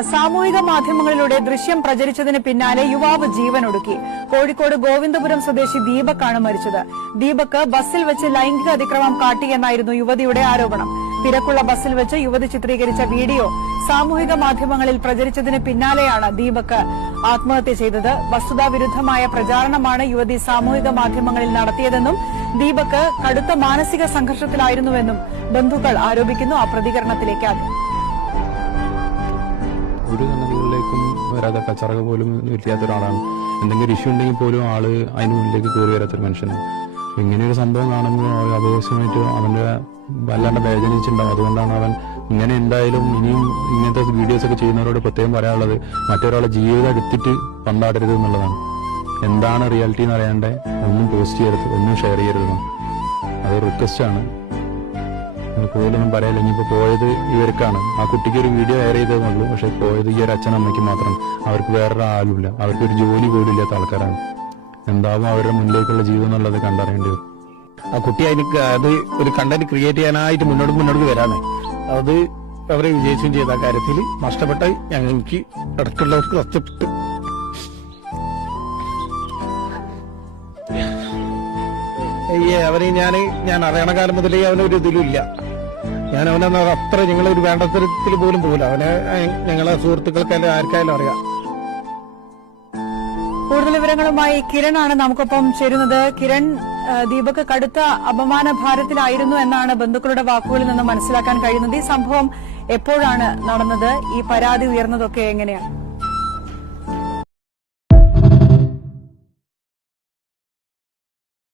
സാമൂഹിക മാധ്യമങ്ങളിലൂടെ ദൃശ്യം പ്രചരിച്ചതിന് പിന്നാലെ യുവാവ് ജീവനൊടുക്കി. കോഴിക്കോട് ഗോവിന്ദപുരം സ്വദേശി ദീപക്കാണ് മരിച്ചത്. ദീപക് ബസ്സിൽ വെച്ച് ലൈംഗിക അതിക്രമം കാട്ടിയെന്നായിരുന്നു യുവതിയുടെ ആരോപണം. തിരക്കുള്ള ബസ്സിൽ വെച്ച് യുവതി ചിത്രീകരിച്ച വീഡിയോ സാമൂഹിക മാധ്യമങ്ങളിൽ പ്രചരിച്ചതിന് പിന്നാലെയാണ് ദീപക് ആത്മഹത്യ ചെയ്തത്. വസ്തുതാവിരുദ്ധമായ പ്രചാരണമാണ് യുവതി സാമൂഹിക മാധ്യമങ്ങളിൽ നടത്തിയതെന്നും ദീപക് കടുത്ത മാനസിക സംഘർഷത്തിലായിരുന്നുവെന്നും ബന്ധുക്കൾ ആരോപിക്കുന്നു. ആ പ്രതികരണത്തിലേക്ക് ഒരു സംഗതികളിലേക്കും വരാതെ കച്ചറക പോലും ഇല്ലാത്ത ഒരാളാണ്. എന്തെങ്കിലും ഇഷ്യൂ ഉണ്ടെങ്കിൽ പോലും ആള് അതിന് മുന്നിലേക്ക് കയറി വരാത്തൊരു മനുഷ്യനാണ്. ഇങ്ങനെയൊരു സംഭവം കാണുമ്പോൾ അപകർഷമായിട്ട് അവന്റെ വല്ലാണ്ട് വേദനിച്ചിട്ടുണ്ടാവും. അതുകൊണ്ടാണ് അവൻ ഇങ്ങനെ എന്തായാലും ഇനിയും ഇങ്ങനത്തെ വീഡിയോസ് ഒക്കെ ചെയ്യുന്നവരോട് പ്രത്യേകം പറയാനുള്ളത്, മറ്റൊരാളെ ജീവിതം എടുത്തിട്ട് പന്താടരുത് എന്നുള്ളതാണ്. എന്താണ് റിയാലിറ്റി എന്ന് അറിയാണ്ട് ഒന്നും പോസ്റ്റ് ചെയ്യരുത്, ഒന്നും ഷെയർ ചെയ്യരുത്. അത് റിക്വസ്റ്റ് ആണ്. കൂടുതലൊന്നും പറയാനില്ല. ഇനിയിപ്പോ പോയത് ഇവർക്കാണ്. ആ കുട്ടിക്ക് ഒരു വീഡിയോ എയർ ചെയ്തതെന്നുള്ളൂ. പക്ഷെ പോയത് ഈ ഒരു അച്ഛനമ്മയ്ക്ക് മാത്രം. അവർക്ക് വേറൊരു ആരുമില്ല. അവർക്കൊരു ജോലി പോലും ഇല്ലാത്ത ആൾക്കാരാണ്. എന്താവും അവരുടെ മുന്നിലേക്കുള്ള ജീവിതം എന്നുള്ളത് കണ്ടറിയേണ്ടി വരും. ആ കുട്ടി അത് ഒരു കണ്ടന്റ് ക്രിയേറ്റ് ചെയ്യാനായിട്ട് മുന്നോട്ട് വരാണ്. അത് അവരെ വിജയിച്ചും ചെയ്ത കാര്യത്തിൽ നഷ്ടപ്പെട്ട ഞങ്ങൾക്ക് ഇടയ്ക്കുള്ളവർക്ക് നഷ്ടപ്പെട്ടു. അവനെ ഞാൻ അറിയണ കാലം മുതലേ അവനൊരു ഇതിലും ഇല്ല. ഞാൻ അവനെ അത്ര ഞങ്ങളൊരു വേണ്ടത്തരത്തിൽ പോലും പോകില്ല. അവനെ ഞങ്ങളെ സുഹൃത്തുക്കൾക്കായാലും ആർക്കായാലും അറിയാം. കൂടുതൽ വിവരങ്ങളുമായി കിരണാണ് നമുക്കൊപ്പം ചേരുന്നത്. കിരൺ, ദീപക് കടുത്ത അപമാന ഭാരത്തിലായിരുന്നു എന്നാണ് ബന്ധുക്കളുടെ വാക്കുകളിൽ നിന്ന് മനസ്സിലാക്കാൻ കഴിയുന്നത്. ഈ സംഭവം എപ്പോഴാണ് നടന്നത്? ഈ പരാതി ഉയർന്നതൊക്കെ എങ്ങനെയാണ്?